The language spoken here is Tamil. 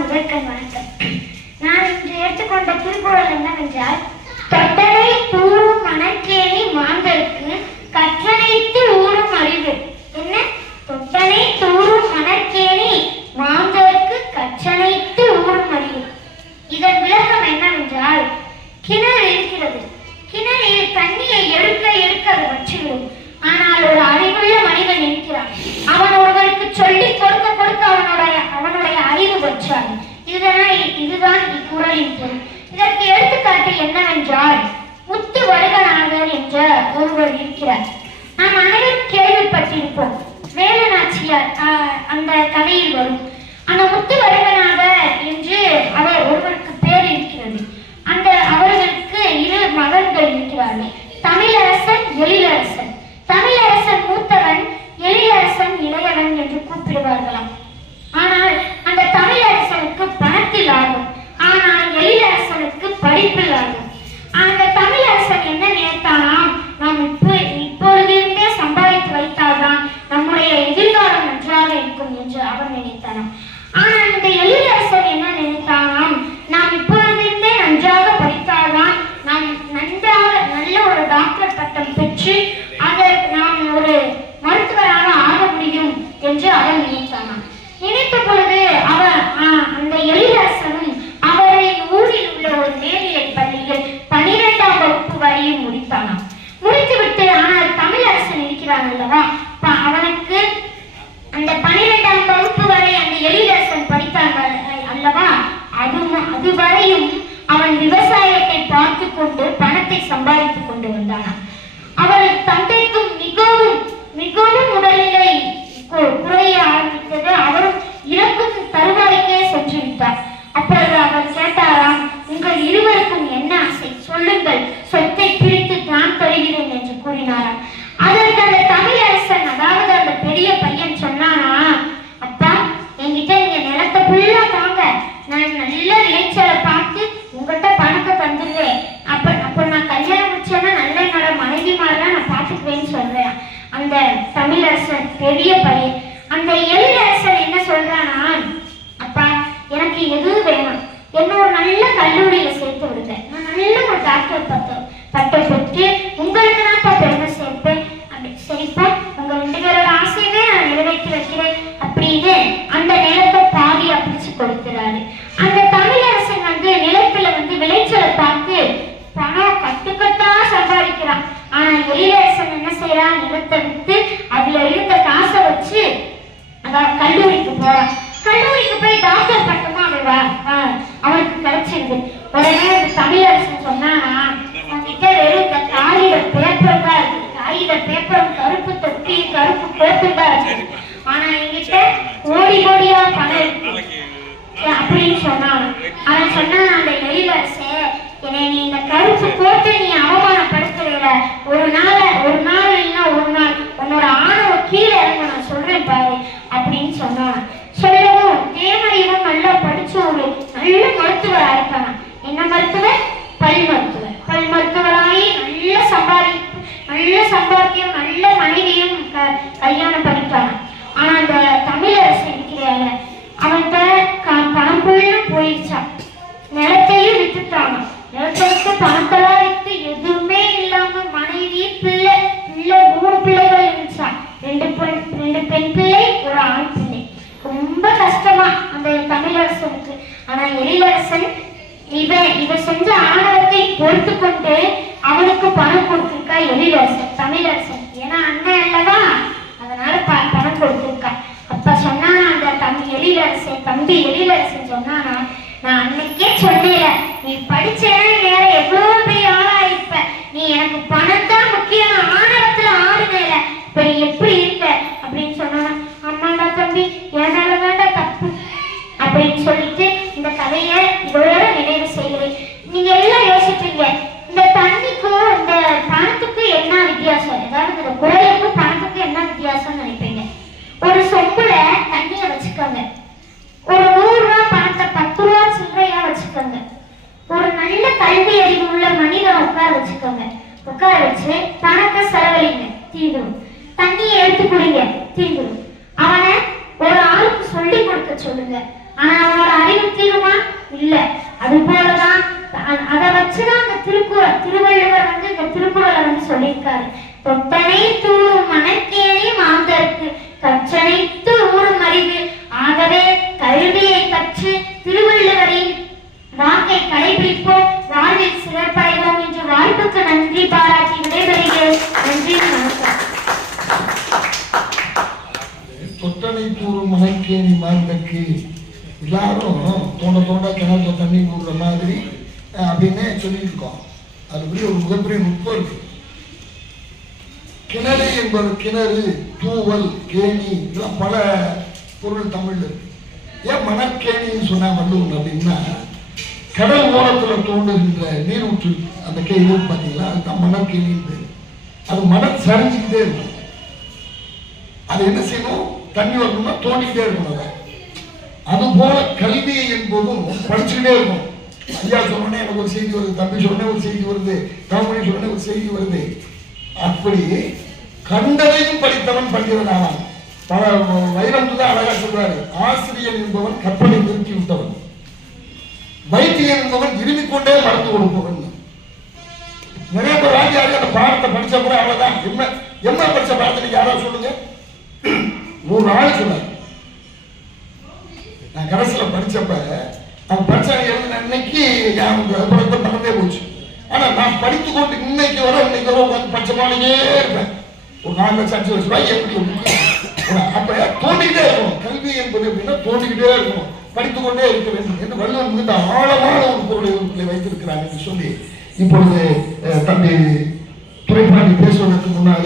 முதற்கண் வணக்கம். நான் இன்று எடுத்துக்கொண்ட திருக்குறள் என்னவென்றால் வழியில் வரும். அந்த முத்து வருகனாக என்று அவர் ஒருவருக்கு பேர் இருக்கிறது. அந்த அவர்களுக்கு இரு மகன்கள் இருக்கிறார்கள். தமிழரசன் எழிலரசன். தமிழரசன் மூத்தவன் எழிலரசன் இளையவன் என்று கூப்பிடுவார்களாம். ஆனால் அந்த தமிழரசனுக்கு பணத்தில் ஆகும் ஆனால் எழிலரசனுக்கு படிப்பில் ஆகும் அந்த தமிழரசன் என்ன நினைத்தானாம் நாம் இப்போ கொண்டு பணத்தை சம்பாதித்துக் கொண்டு வந்தாராம் அவரது தந்தைக்கும் மிகவும் தமிழரசன் பெரிய பையன் அந்த எழிலரசன் என்ன சொல்றானா அப்பா எனக்கு எது வேணும்? என்ன ஒரு நல்ல கல்லூரியில சேர்த்து விடுங்க. நான் நல்ல ஒரு டாக்டர் பத்த பட்டம் அப்படின்னு சொன்னான். அவன் சொன்னான் அந்த எலிவரசே என்னை நீ இந்த கருப்பு போட்டு நீ அவமானப்படுத்துகிற ஒரு நாள் ஒரு நாள் இல்லைன்னா ஒரு நாள். உன்னோட ஆணவம் கீழே இறங்க நான் சொல்றேன் பாரு அப்படின்னு சொன்னான். சொல்லவும் தேமரையும் நல்லா படிச்ச நல்ல மருத்துவராக இருக்கானா என்ன மருத்துவர்? பல் மருத்துவர். பல் மருத்துவராகி நல்ல சம்பாதி நல்ல சம்பாத்தியம் நல்ல மனைவியும் கல்யாணம் பண்ணிட்டானா ஆனா அந்த தமிழரசி ഇച്ഛ முக்கியம் ஆணவத்துல ஆடுங்க இப்ப நீங்க சொல்லுங்க. ஆனா அவனோட அறிவு தீருமா? இல்ல. அது போலதான் அதை வச்சுதான் அந்த திருக்குறள் திருவள்ளுவர் வந்து இந்த திருக்குறளை வந்து சொல்லியிருக்காரு. தொட்டனை தூரும் மனத்தேனே மாம மாந்தக்கு எல்லாரும் தோண்ட தோண்ட கிணத்துல தண்ணி விடுற மாதிரி அப்படின்னே சொல்லிட்டு இருக்கோம். அது ஒரு மிகப்பெரிய நுட்பம் இருக்கு. கிணறு என்பது கிணறு தூவல் கேணி இதெல்லாம் பல பொருள் தமிழ்ல இருக்கு. ஏன் மணற்கேணின்னு சொன்னா வள்ளுவன் அப்படின்னா கடல் ஓரத்துல தோண்டுகின்ற நீரூற்று அந்த கேணி பார்த்தீங்களா அதுதான் மணற்கேணின்னு பேரு. அது மணல் சரிஞ்சுக்கிட்டே இருக்கும் அது என்ன செய்யணும்? தண்ணி வரணும்னா தோண்டிக்கிட்டே இருக்கணும் அதை. அதுபோல கல்வி என்பதும் படிச்சுக்கிட்டே இருக்கும். ஐயா சொன்னே எனக்கு ஒரு செய்தி வருது தம்பி சொன்னே ஒரு செய்தி வருது தாமணி சொன்னே ஒரு செய்தி வருது. அப்படி கண்டதையும் படித்தவன் பண்டிதன் ஆனான் பல வைரம் தான் அழகா சொல்றாரு ஆசிரியர் என்பவன் கற்பனை நிறுத்தி விட்டவன். வைத்தியன் என்பவன் இருமிக் கொண்டே மறந்து கொடுப்பவன். நிறைய பேர் வாத்தியாரு அந்த பாடத்தை படிச்ச கூட அவ்வளவுதான். என்ன என்ன படிச்ச பாடத்தை யாராவது சொல்லுங்க? நான் கடைசியில் படித்தப்ப அவன் படித்த அன்னைக்கு எனக்கு படத்தை மறந்தே போச்சு. ஆனால் நான் படித்து கொண்டு இன்னைக்கு வர இன்னைக்கு வர உட்காந்து படிச்ச மாதிரியே இருப்பேன். ஒரு நாலு லட்சம் அஞ்சு லட்சம் ரூபாய் எப்படி இருக்கும்? தோண்டிக்கிட்டே இருக்கும். கல்வி என்பது எப்படின்னா தோண்டிக்கிட்டே இருக்கும். படித்துக்கொண்டே இருக்க வேண்டும் என்று வள்ளுவன் மிகுந்த ஆழமான ஒரு பொருளை உங்களை வைத்திருக்கிறார் என்று சொல்லி இப்பொழுது தம்பி துறைப்பாண்டி பேசுவதற்கு முன்னாலே